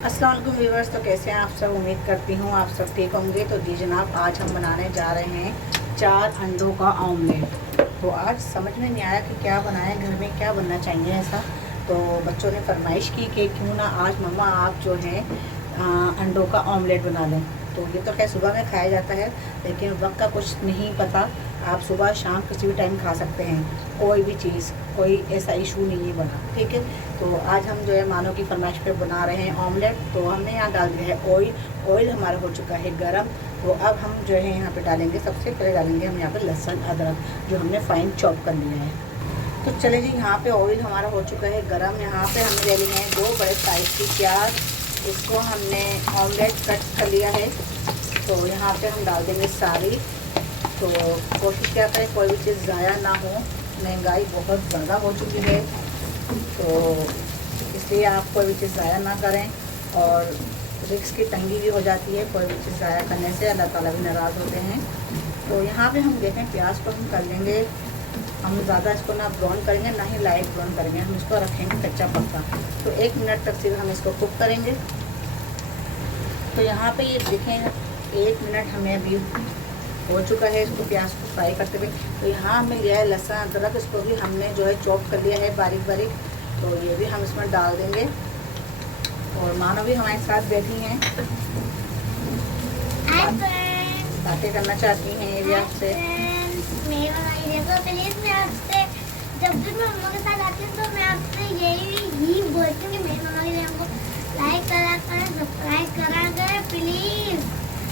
अस्सलाम वालेकुम व्यूवर्स। तो कैसे हैं आप सब? उम्मीद करती हूँ आप सब ठीक होंगे। तो जी जनाब, आज हम बनाने जा रहे हैं 4 अंडों का ऑमलेट। तो आज समझ में नहीं आया कि क्या बनाएं, घर में क्या बनना चाहिए ऐसा। तो बच्चों ने फरमाइश की कि क्यों ना आज मम्मा आप जो है अंडों का ऑमलेट बना लें। तो ये तो खैर सुबह में खाया जाता है, लेकिन वक्त का कुछ नहीं पता। आप सुबह शाम किसी भी टाइम खा सकते हैं, कोई भी चीज़, कोई ऐसा इशू नहीं है बना, ठीक है। तो आज हम जो है मानो की फरमाइश पे बना रहे हैं ऑमलेट। तो हमने यहाँ डाल दिया है ऑयल हमारा हो चुका है गरम। तो अब हम जो है यहाँ पे डालेंगे, सबसे पहले डालेंगे हम यहाँ पे लहसुन अदरक जो हमने फाइन चॉप कर लिया है। तो चले जी, यहाँ पे ऑयल हमारा हो चुका है गरम। यहाँ पे हमने ले लिए हैं 2 बड़े साइज़ की प्याज, इसको हमने ऑमलेट कट कर लिया है। तो यहाँ पे हम डाल देंगे सारी। तो कोशिश क्या करें कोई भी चीज़ ज़ाया ना हो, महंगाई बहुत ज़्यादा हो चुकी है, तो इसलिए आप कोई भी चीज़ ज़ाया ना करें। और रिस्क की तंगी भी हो जाती है कोई भी चीज़ ज़ाया करने से, अल्लाह ताला भी नाराज़ होते हैं। तो यहाँ पे हम देखें प्याज को हम कर लेंगे, हम ज़्यादा इसको ना ब्राउन करेंगे ना ही लाइट ब्राउन करेंगे, हम इसको रखेंगे कच्चा पक्का। तो 1 मिनट तक सिर्फ हम इसको कुक करेंगे। तो यहाँ पे ये देखें 1 मिनट हमें अभी हो चुका है इसको प्याज को फ्राई करते हुए। तो यहाँ हमने लिया है लहसुन अदरक, इसको भी हमने जो है चॉप कर लिया है बारीक बारीक। तो ये भी हम इसमें डाल देंगे। और मानो भी हमारे साथ बैठी हैं, बातें करना चाहती हैं ये भी आपसे। जब भी मैं मम्मा के साथ आती हूँ तो मैं आपसे यही बोलती हूँ कि मेरी मम्मा के वीडियो को लाइक करा करें, सब्सक्राइब करा करें प्लीज।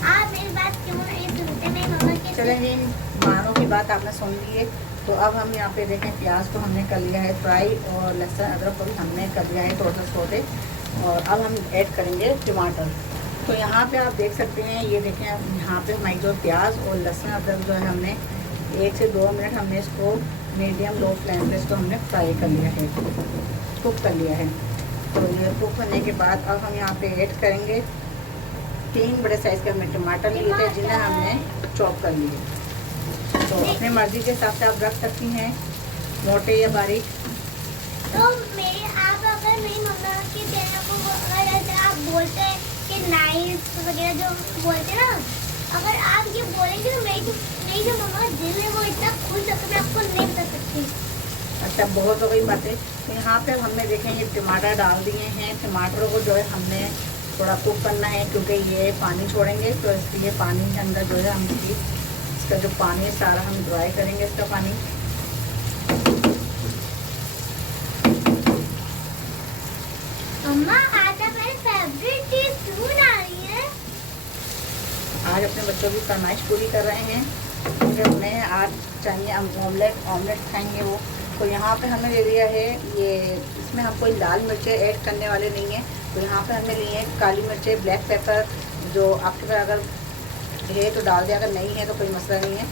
आप मेरी बात क्यों नहीं सुनते? मेरी मम्मा की चलें, मानो की बात आपने सुन ली है। तो अब हम यहाँ पे देखें प्याज को हमने कर लिया है फ्राई, और लहसुन अदरक को भी हमने कर लिया है थोड़ा सा सोते। और अब हम ऐड करेंगे टमाटर। तो यहाँ पे आप देख सकते हैं, ये देखें यहाँ पे हमारी जो प्याज और लहसुन अदरक जो है हमने 1 से 2 मिनट हमने इसको मीडियम लो फ्लेम पे इसको हमने फ्राई कर लिया है, कुक कर लिया है। तो ये कुक करने के बाद अब हम यहाँ पे ऐड करेंगे 3 बड़े साइज़ के हमने टमाटर लिए थे, जिन्हें हमने चॉप कर लिए। तो अपने मर्ज़ी के हिसाब से आप रख सकती हैं, मोटे या बारीक। तो आप अगर मेरी मम्मा के चैनल को अगर ऐसे आप बोलते हैं कि नाइस वगैरह जो बोलते हैं ना, अगर आप ये बोलेंगे तो मेरी जो मम्मा का दिल है वो इतना खुश होकर मैं आपको नहीं बता सकती। अच्छा, बहुत हो गई बातें। तो यहाँ पे हमने देखें ये टमाटर डाल दिए हैं। टमाटरों को जो है हमने थोड़ा कुक करना है, क्योंकि ये पानी छोड़ेंगे। तो इसलिए पानी के अंदर जो है हम इसका जो पानी है सारा हम ड्राई करेंगे इसका पानी। मम्मा आज आप मेरी फेवरेट चीज क्यों बना रही है? आज अपने बच्चों की फरमाइश पूरी कर रहे हैं, क्योंकि उन्हें आज चाहिए ऑमलेट खाएंगे वो। तो यहाँ पे हमने ले लिया है ये, इसमें हम कोई लाल मिर्चें ऐड करने वाले नहीं हैं। तो यहाँ पे हमने लिए हैं काली मिर्चें, ब्लैक पेपर, जो आपके पास अगर है तो डाल दें, अगर नहीं है तो कोई मसला नहीं है।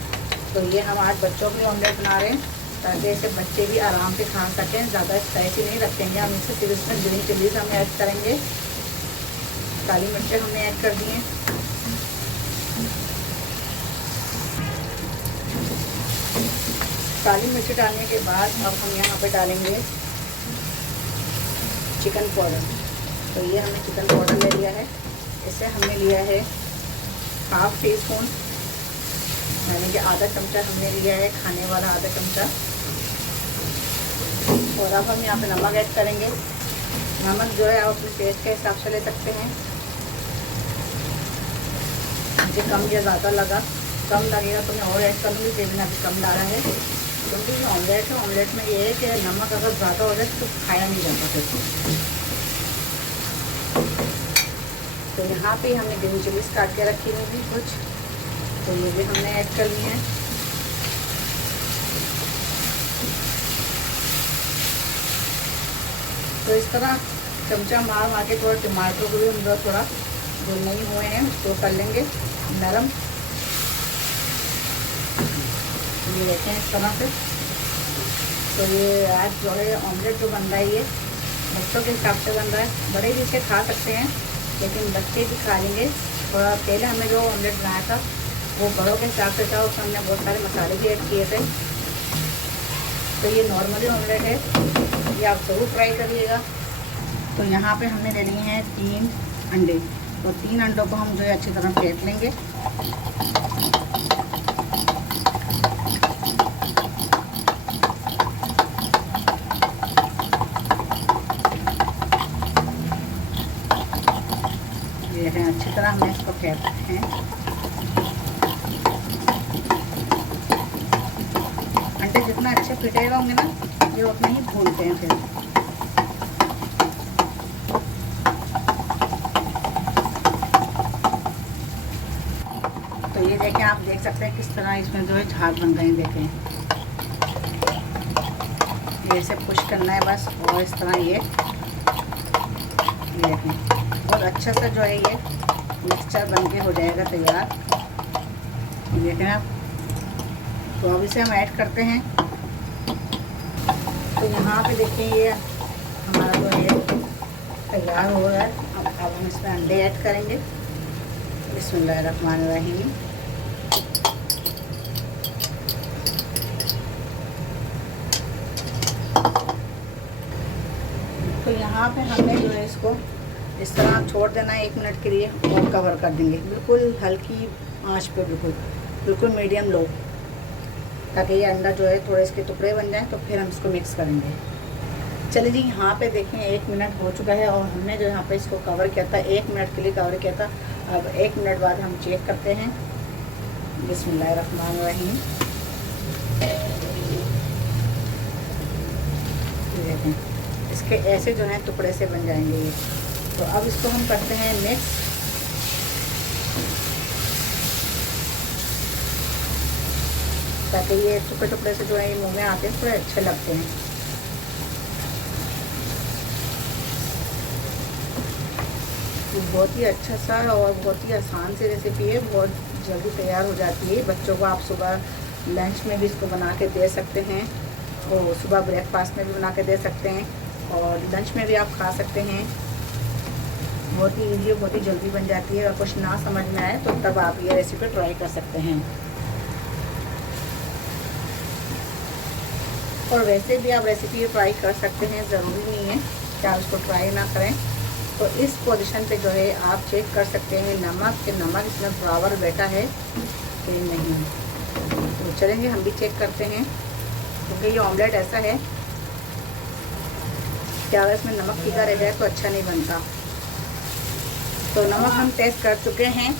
तो ये हम आज बच्चों के लिए ऑमलेट बना रहे हैं, ताकि ऐसे बच्चे भी आराम से खा सकें। ज़्यादा स्पाइसी नहीं रखेंगे हम इससे, फिर इसमें ग्रीन चिलीज हम ऐड करेंगे, काली मिर्चें हमने ऐड कर दी हैं। काली मिर्च डालने के बाद अब हम यहाँ पे डालेंगे चिकन पाउडर। तो ये हमने चिकन पाउडर ले लिया है, इसे हमने लिया है 1/2 टीस्पून, यानी कि आधा चमचा हमने लिया है, खाने वाला आधा चमचा। और अब हम यहाँ पे नमक ऐड करेंगे। नमक जो है आप अपने टेस्ट के हिसाब से ले सकते हैं। मुझे कम या ज़्यादा लगा, कम लगेगा तो मैं और ऐड कर लूँगी, लेकिन अभी कम डाला है, क्योंकि ये ऑमलेट है। ऑमलेट में ये है कि नमक अगर ज़्यादा हो जाए तो खाया नहीं जाता फिर। तो यहाँ पे हमने ग्रीन चिलीज काट के रखी हुई थी कुछ, तो ये भी हमने ऐड कर ली है। तो इस तरह चमचा मार मार के थोड़ा टमाटर को भी हम थोड़ा जो नहीं हुए हैं उसको कर लेंगे नरम। ये रहते हैं इस तरह से। तो ये आज जो है ऑमलेट जो बन रहा है ये बच्चों के हिसाब से बन रहा है। बड़े भी इसे खा सकते हैं, लेकिन बच्चे भी खा लेंगे। थोड़ा पहले हमने जो ऑमलेट बनाया था वो बड़ों के हिसाब से था, उसमें हमने बहुत सारे मसाले भी ऐड किए थे। तो ये नॉर्मली ऑमलेट है, ये आप ज़रूर ट्राई करिएगा। तो यहाँ पे हमने ले लिए हैं 3 अंडे। तो 3 अंडों को हम जो है अच्छी तरह फेंट लेंगे। ये है अच्छी तरह हमें इसको फेंटते हैं। अंडे जितना अच्छे फिटे होंगे ना, ये उतने ही भूनते हैं फिर। तो ये देखें, आप देख सकते हैं किस तरह इसमें जो है झाग बन रहे हैं। देखें, ये ऐसे पुश करना है बस, और इस तरह ये देखें बहुत अच्छा सा जो है ये मिक्सचर बन के हो जाएगा तैयार। देखें आप। तो अब इसे हम ऐड करते हैं। तो यहाँ पे देखें ये हमारा जो है तैयार हो रहा है। अब हम इसमें अंडे ऐड करेंगे। बिस्मिल्लाहिर्रहमानिर्रहीम। तो यहाँ पे हमने जो है इसको इस तरह छोड़ देना है 1 मिनट के लिए, और कवर कर देंगे बिल्कुल हल्की आंच पे, बिल्कुल मीडियम लो, ताकि ये अंडा जो है थोड़े इसके टुकड़े बन जाएं। तो फिर हम इसको मिक्स करेंगे। चलिए जी, यहाँ पे देखें 1 मिनट हो चुका है, और हमने जो यहाँ पे इसको कवर किया था 1 मिनट के लिए कवर किया था। अब 1 मिनट बाद हम चेक करते हैं। बिस्मिल्लाहिर्रहमानिर्रहीम। देखें, इसके ऐसे जो हैं टुकड़े से बन जाएंगे ये। तो अब इसको हम करते हैं मिक्स। ताकि ये टुकड़े टुकड़े से जो है ये मुँह में आते हैं, थोड़े अच्छे लगते हैं। तो बहुत ही अच्छा सा और बहुत ही आसान सी रेसिपी है, बहुत जल्दी तैयार हो जाती है। बच्चों को आप सुबह लंच में भी इसको बना के दे सकते हैं, और सुबह ब्रेकफास्ट में भी बना के दे सकते हैं, और लंच में भी आप खा सकते हैं। बहुत ही ईजी, बहुत ही जल्दी बन जाती है। और कुछ ना समझ में आए तो तब आप ये रेसिपी ट्राई कर सकते हैं। और वैसे भी आप रेसिपी ट्राई कर सकते हैं, ज़रूरी नहीं है कि आप इसको ट्राई ना करें। तो इस पोजीशन पे जो है आप चेक कर सकते हैं नमक इसमें बराबर बैठा है कि नहीं। तो चलेंगे हम भी चेक करते हैं, क्योंकि ये ऑमलेट ऐसा है कि अगर इसमें नमक फीका रह जाए तो अच्छा नहीं बनता। तो नमक हम टेस्ट कर चुके हैं।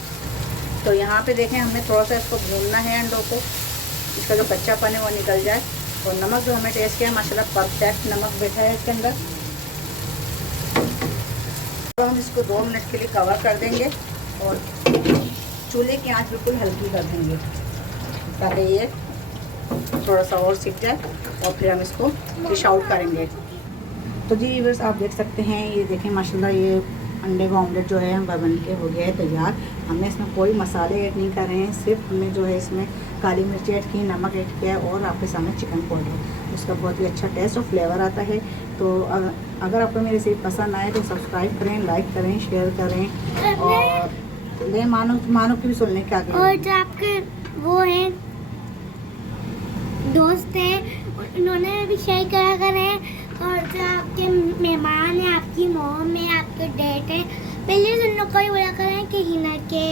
तो यहाँ पे देखें, हमें थोड़ा सा इसको भूनना है अंडों को, इसका जो कच्चापन है वो निकल जाए। और नमक जो हमें टेस्ट किया माशाल्लाह परफेक्ट नमक बैठा है इसके अंदर। तो हम इसको 2 मिनट के लिए कवर कर देंगे, और चूल्हे की आंच बिल्कुल हल्की कर देंगे, ताकि ये थोड़ा सा और सीख जाए, और फिर हम इसको डिश आउट करेंगे। तो जी व्यूअर्स, आप देख सकते हैं, ये देखें माशाल्लाह ये अंडे का ऑमलेट जो है बन के हो गया है तैयार। हमने इसमें कोई मसाले ऐड नहीं कर रहे हैं, सिर्फ हमने जो है इसमें काली मिर्च ऐड की, नमक ऐड किया है, और आपके सामने चिकन पाउडर। उसका बहुत ही अच्छा टेस्ट और फ्लेवर आता है। तो अगर आपको मेरी रेसिपी पसंद आए तो सब्सक्राइब करें, लाइक करें, शेयर करें, और ले मानो की भी सुनने के आगे। और जो आपके वो हैं दोस्त हैं, उन्होंने भी शेयर करा करें। और जो आपके मेहमान हैं, आपकी मॉम है, आपके डैड है, पहले से उन लोग को ही बोला करें कि हिना के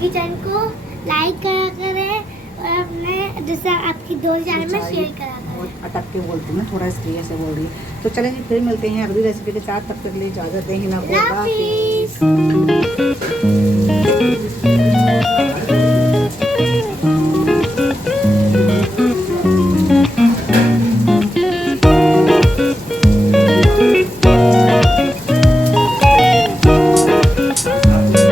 किचन को लाइक करा करें, और अपने जैसे आपकी दोस्त चैनल में शेयर करा करें। अटक के बोलती हूँ, थोड़ा इसलिए से बोल रही है। तो चलें जी, फिर मिलते हैं अगली रेसिपी के साथ। तब तक के लिए इजाज़त दें। हिना, अल्लाह हाफिज़।